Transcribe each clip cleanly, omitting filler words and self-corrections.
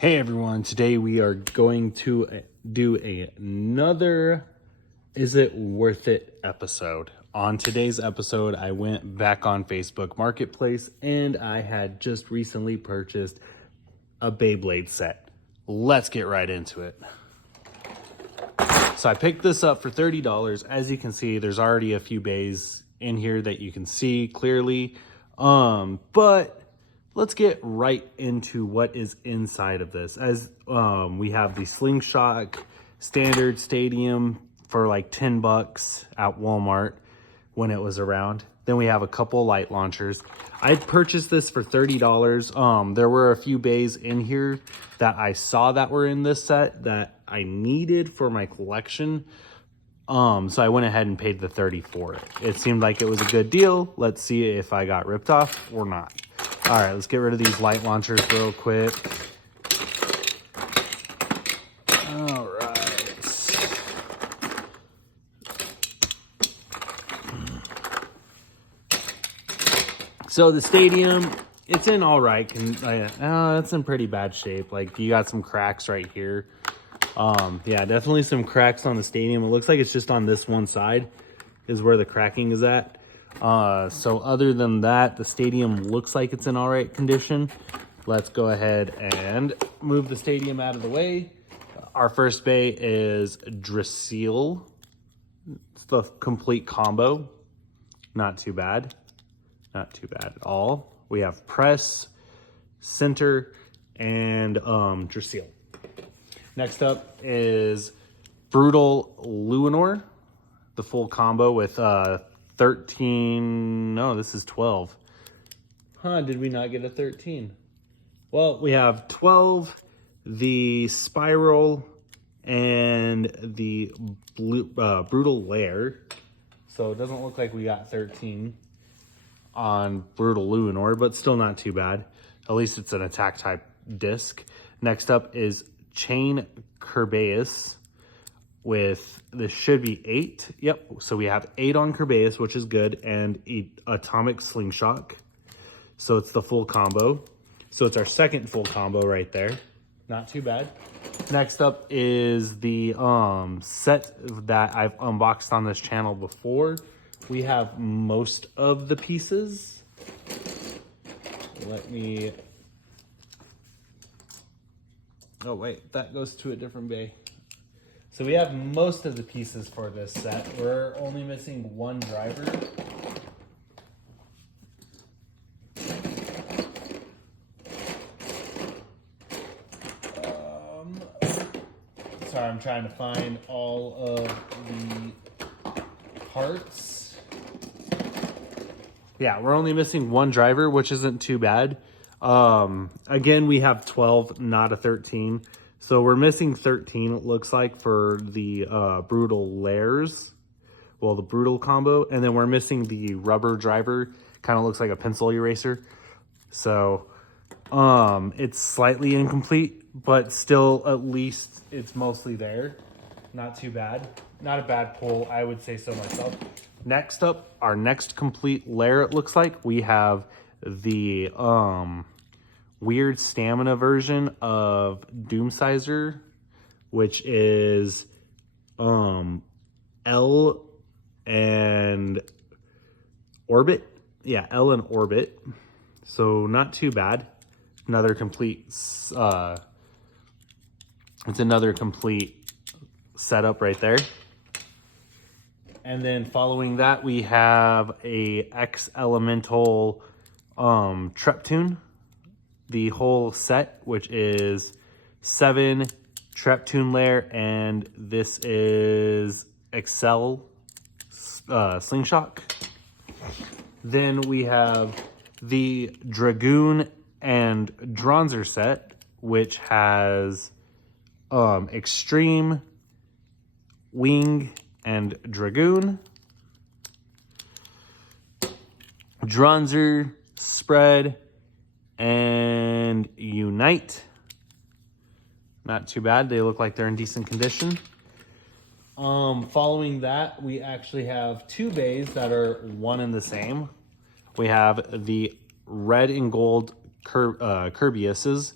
Hey everyone, today we are going to do another Is It Worth It episode. On today's episode, I went back on Facebook Marketplace and I had just recently purchased a Beyblade set. Let's get right into it. So I picked this up for $30. As you can see, there's already a few bays in here that you can see clearly. But let's get right into what is inside of this. As we have the Slingshot Standard Stadium for like $10 at Walmart when it was around. Then we have a couple light launchers. I purchased this for $30. There were a few bays in here that I saw that were in this set that I needed for my collection. So I went ahead and paid the $30 for it. It seemed like it was a good deal. Let's see if I got ripped off or not. All right, let's get rid of these light launchers real quick. All right. So the stadium, it's in all right. It's in pretty bad shape. Like you got some cracks right here. Yeah, definitely some cracks on the stadium. It looks like it's just on this one side is where the cracking is at. So other than that, the stadium looks like it's in all right condition. Let's go ahead and move the stadium out of the way. Our first bay is Dressel. It's the complete combo. Not too bad. Not too bad at all. We have Press, Center, and Dressel. Next up is Brutal Luinor, the full combo with 13, no, this is 12. Did we not get a 13? Well, we have 12, the Spiral, and the Brutal Lair. So it doesn't look like we got 13 on Brutal Luinor, but still not too bad. At least it's an attack type disc. Next up is Chain Kerbeus. With this should be 8. Yep. So we have 8 on Kerbeus, which is good, and Atomic Slingshot. So it's the full combo. So it's our second full combo right there. Not too bad. Next up is the set that I've unboxed on this channel before. We have most of the pieces. Oh wait, that goes to a different bay. So we have most of the pieces for this set. We're only missing one driver. Sorry, I'm trying to find all of the parts. Yeah, we're only missing one driver, which isn't too bad. Again, we have 12, not a 13. So we're missing 13, it looks like, for the Brutal Lairs. Well, the Brutal combo. And then we're missing the rubber driver. Kind of looks like a pencil eraser. So it's slightly incomplete, but still at least it's mostly there. Not too bad. Not a bad pull, I would say so myself. Next up, our next complete lair, it looks like. We have the weird stamina version of Doomsizer, which is L and Orbit. Yeah, L and Orbit. So not too bad. Another complete it's another complete setup right there. And then following that, we have a X Elemental Treptune. The whole set, which is 7 Treptune Lair, and this is Excel Slingshot. Then we have the Dragoon and Dronzer set, which has Extreme, Wing, and Dragoon. Dronzer, Spread, and Unite. Not too bad. They look like they're in decent condition. Following that, we actually have 2 bays that are one and the same. We have the red and gold Kerbeus's.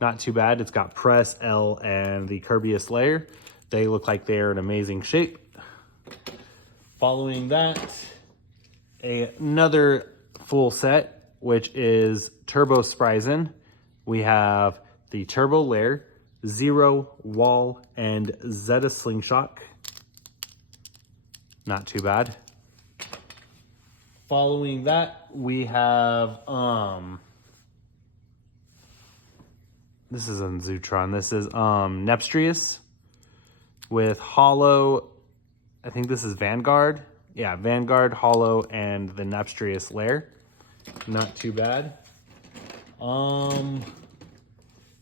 Not too bad. It's got press, L, and the curviest layer. They look like they're in amazing shape. Following that, another full set, which is Turbo Spryzen. We have the Turbo Lair, Zero, Wall, and Zeta Slingshot. Not too bad. Following that, we have, this isn't Zutron, this is Nepstrius with Hollow, I think this is Vanguard. Yeah, Vanguard, Hollow, and the Nepstrius Lair. Not too bad.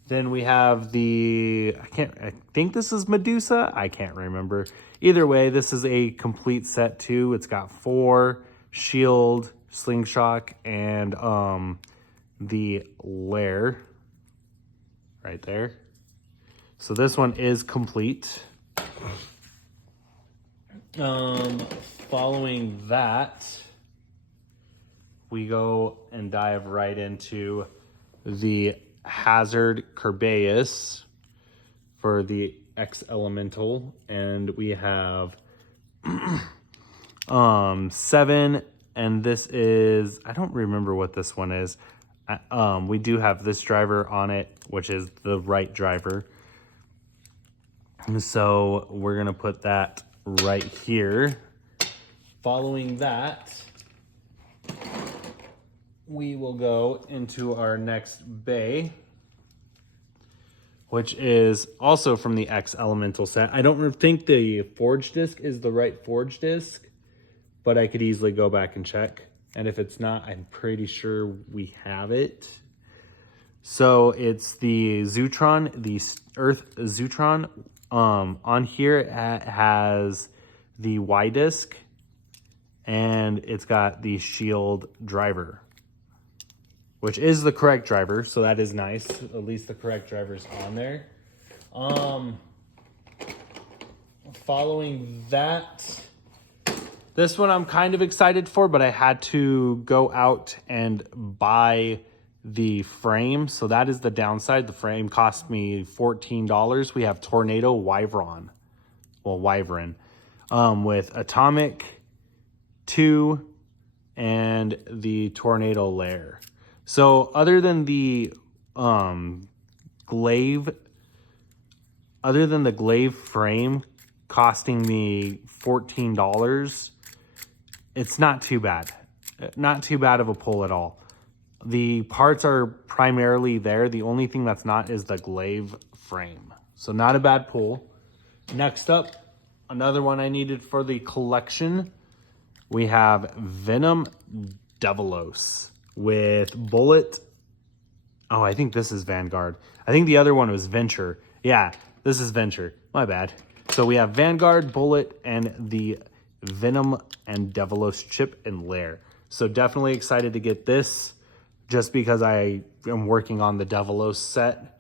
Then we have I think this is Medusa. I can't remember. Either way, this is a complete set too. It's got 4 shield, slingshot, and the lair right there. So this one is complete. Following that, we go and dive right into the Hazard Kerbeus for the X Elemental, and we have 7, and this is, I don't remember what this one is. We do have this driver on it, which is the right driver. So we're gonna put that right here. Following that, we will go into our next bay, which is also from the X Elemental set. I don't think the forge disc is the right forge disc, but I could easily go back and check. And if it's not, I'm pretty sure we have it. So it's the Zutron, the Earth Zutron. On here it has the Y disc, and it's got the shield driver, which is the correct driver, so that is nice. At least the correct driver's on there. Following that, this one I'm kind of excited for, but I had to go out and buy the frame, so that is the downside. The frame cost me $14. We have Tornado Wyvern, with Atomic 2 and the Tornado Lair. So other than the glaive frame costing me $14, it's not too bad. Not too bad of a pull at all. The parts are primarily there. The only thing that's not is the glaive frame. So not a bad pull. Next up, another one I needed for the collection. We have Venom Devilos with Bullet. Oh, I think this is Vanguard. I think the other one was Venture. Yeah, this is Venture. My bad. So we have Vanguard, Bullet, and the Venom and Devilos chip and lair. So definitely excited to get this, just because I am working on the Devilos set,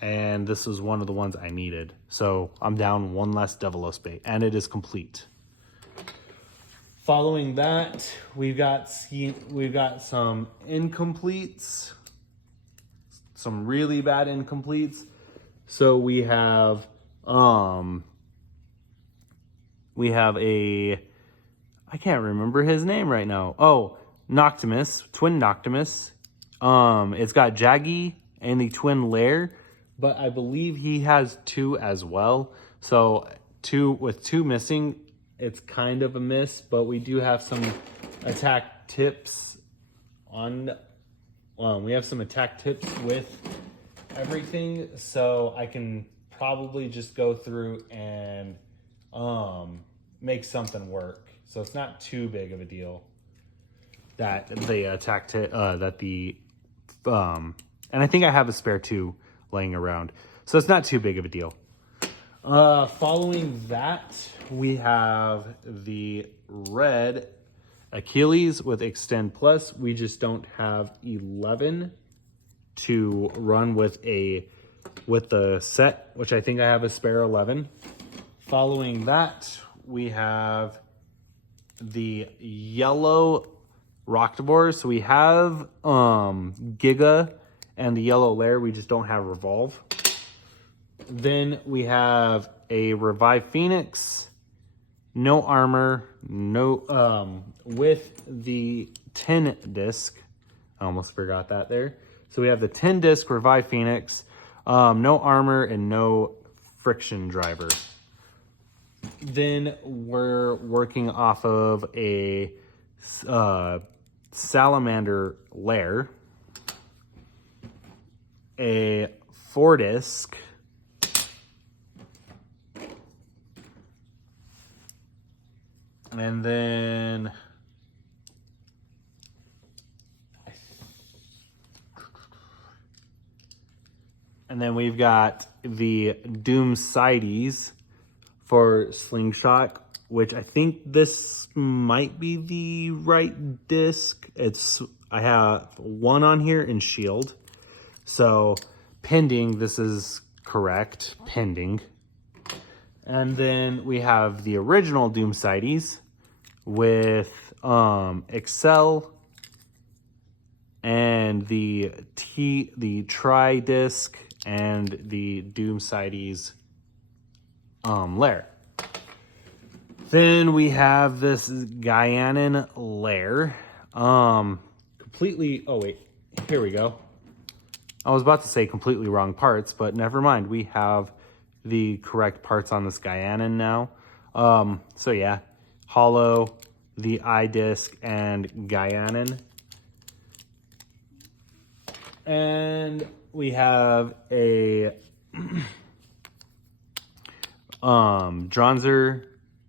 and this was one of the ones I needed. So I'm down one less Devilos bait, and it is complete. Following that, we've got some incompletes, some really bad incompletes. So we have I can't remember his name right now. Oh, Noctimus, Twin Noctimus. It's got Jaggy and the Twin Lair, but I believe he has 2 as well. So with 2 missing, it's kind of a miss, but we do have some attack tips on. We have some attack tips with everything, so I can probably just go through and make something work. So it's not too big of a deal that the attack tip, and I think I have a spare 2 laying around, so it's not too big of a deal. Following that, we have the red Achilles with Extend Plus. We just don't have 11 to run with the set, which I think I have a spare 11. Following that, we have the yellow Rocktavor. So we have Giga and the yellow layer, we just don't have revolve. Then we have a Revive Phoenix, no armor, no with the 10 disc. I almost forgot that there. So we have the 10 disc Revive Phoenix, no armor and no friction driver. Then we're working off of a Salamander lair, a 4 disc, and then we've got the Doom Sides for Slingshot, which I think this might be the right disc. I have 1 on here in Shield. So pending, this is correct, pending. And then we have the original Doom Sides with Excel and the Tri disc and the Doom Sides lair. Then we have this Gaianan lair. Completely, oh wait, here we go. I was about to say completely wrong parts, but never mind. We have the correct parts on this Gaianan now. So yeah, hollow, the eye disc, and Gaianan. And we have a Dronzer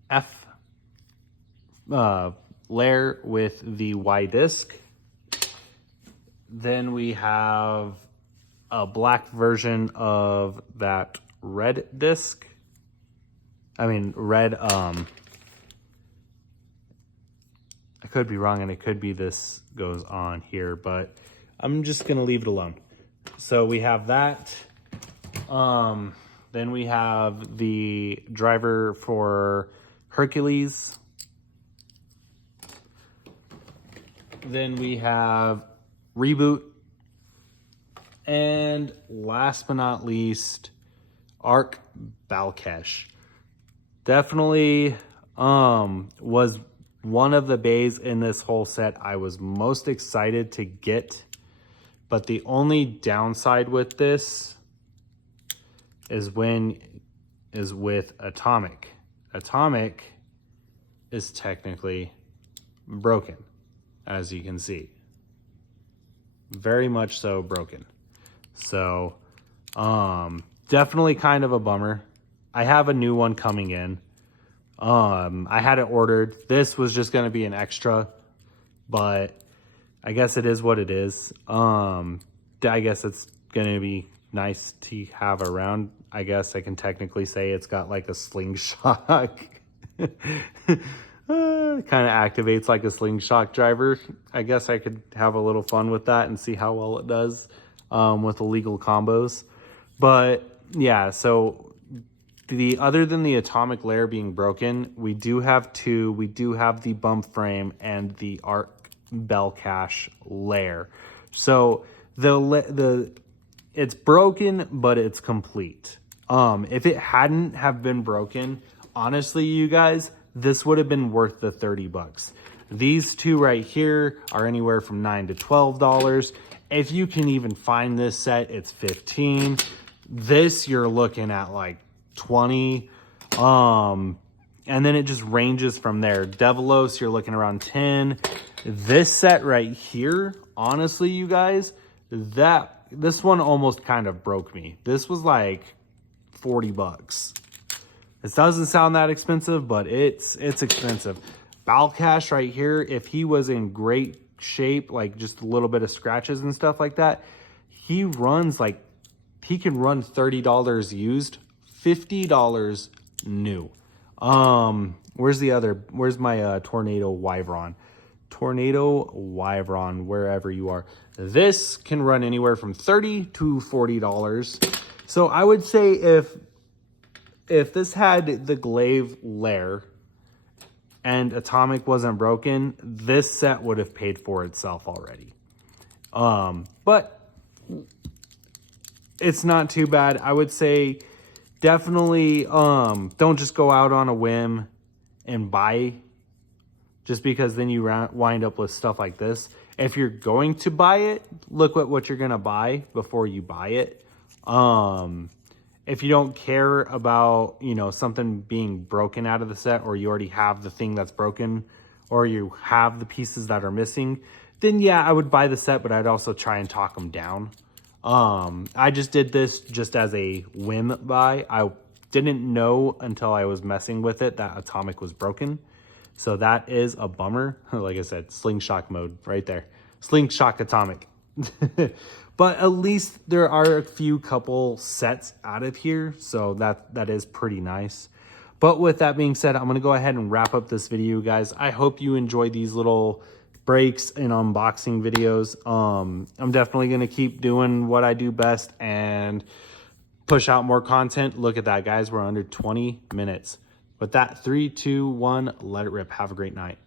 F lair with the Y disc. Then we have a black version of that red disc. I mean, red, I could be wrong and it could be this goes on here, but I'm just going to leave it alone. So we have that. Then we have the driver for Hercules. Then we have Reboot. And last but not least, Arc Balkesh. Definitely was one of the bays in this whole set I was most excited to get. But the only downside with this is with Atomic. Atomic is technically broken, as you can see. Very much so broken. So, definitely kind of a bummer. I have a new one coming in. I had it ordered. This was just going to be an extra, but I guess it is what it is. I guess it's going to be nice to have around. I guess I can technically say it's got like a slingshot. Kind of activates like a slingshot driver. I guess I could have a little fun with that and see how well it does with illegal combos. But yeah, so other than the Atomic lair being broken, we do have two. We do have the bump frame and the Arc Balkesh lair. So it's broken, but it's complete. If it hadn't have been broken, honestly, you guys, this would have been worth the $30. These two right here are anywhere from $9 to $12. If you can even find this set, it's $15. This you're looking at like $20. And then it just ranges from there. Devilos, you're looking around $10. This set right here, honestly, you guys, this one almost kind of broke me. This was like $40. It doesn't sound that expensive, but it's expensive. Balkesh right here, if he was in great shape, like just a little bit of scratches and stuff like that, he can run $30 used, $50 new. Where's my Tornado Wyvron? Tornado Wyvron, wherever you are. This can run anywhere from $30 to $40. So I would say if this had the glaive lair and Atomic wasn't broken, this set would have paid for itself already. But it's not too bad. I would say definitely don't just go out on a whim and buy, just because then you wind up with stuff like this. If you're going to buy it, look at what you're going to buy before you buy it. If you don't care about, you know, something being broken out of the set, or you already have the thing that's broken, or you have the pieces that are missing, then yeah, I would buy the set, but I'd also try and talk them down. I just did this just as a whim buy. I didn't know until I was messing with it that Atomic was broken. So that is a bummer. Like I said, slingshot mode right there. Slingshot Atomic. But at least there are a few couple sets out of here. So that is pretty nice. But with that being said, I'm going to go ahead and wrap up this video, guys. I hope you enjoy these little breaks and unboxing videos. I'm definitely going to keep doing what I do best and push out more content. Look at that, guys. We're under 20 minutes. With that, 3, 2, 1, let it rip. Have a great night.